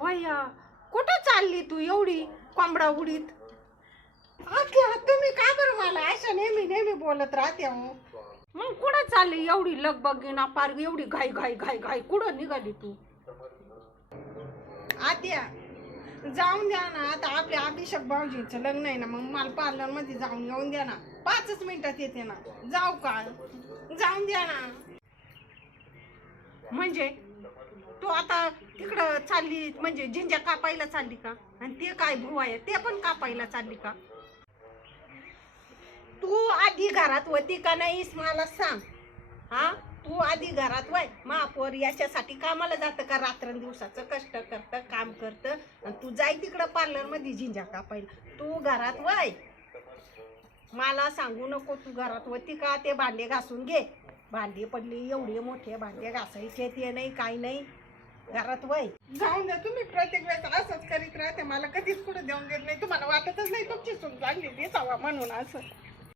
भैया कुठं चालली तू एवढी कोंबडा उडीत? तुम्ही का बरं मला अशा नेहमी नेहमी बोलत राहते हो? मग कुठं चालली एवढी लगबगीना पार एवढी घाई घाई घाई घाई कुठं निघाली तू? आत्या जाऊन द्या ना, आता आपल्या अभिषेक भाऊजींचं लग्न आहे ना, मग मला पार्लर मध्ये जाऊन येऊन द्या ना, 5 मिनिटात येते ना. जाऊ का? जाऊन द्या ना. म्हणजे तू आता तिकडं चालली म्हणजे झिंजा कापायला चालली का? आणि ते काय भुवा आहे ते पण कापायला चालली का? तू आधी घरात होती का नाहीस मला सांग. हा, तू आधी घरात वय महापौर याच्यासाठी कामाला जातं का? रात्रंदिवसाचं कष्ट करतं, काम करतं, आणि तू जाय तिकडं पार्लर मध्ये झिंजा कापायला. तू घरात वय, मला सांगू नको. तू घरात होती का? ते भांडे घासून घे. भांडे पडले एवढे मोठे भांडे घासायचे, ते नाही काही नाही. घरात वय. जाऊन द्या. तुम्ही प्रत्येक वेळेस असंच करीत राहते, मला कधीच पुढे देऊन देत नाही. तुम्हाला वाटतच नाही तुमची सून चांगली दिसावा म्हणून असं.